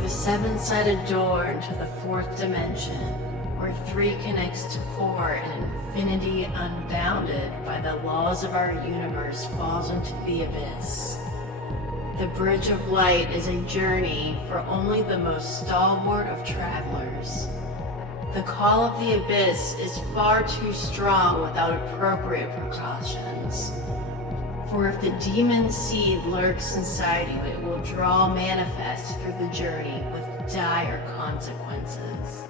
the seven-sided door into the fourth dimension, where 3 connects to 4 and infinity unbounded by the laws of our universe falls into the abyss. The Bridge of Light is a journey for only the most stalwart of travelers. The call of the abyss is far too strong without appropriate precautions. For if the demon seed lurks inside you, it will draw manifest through the journey with dire consequences.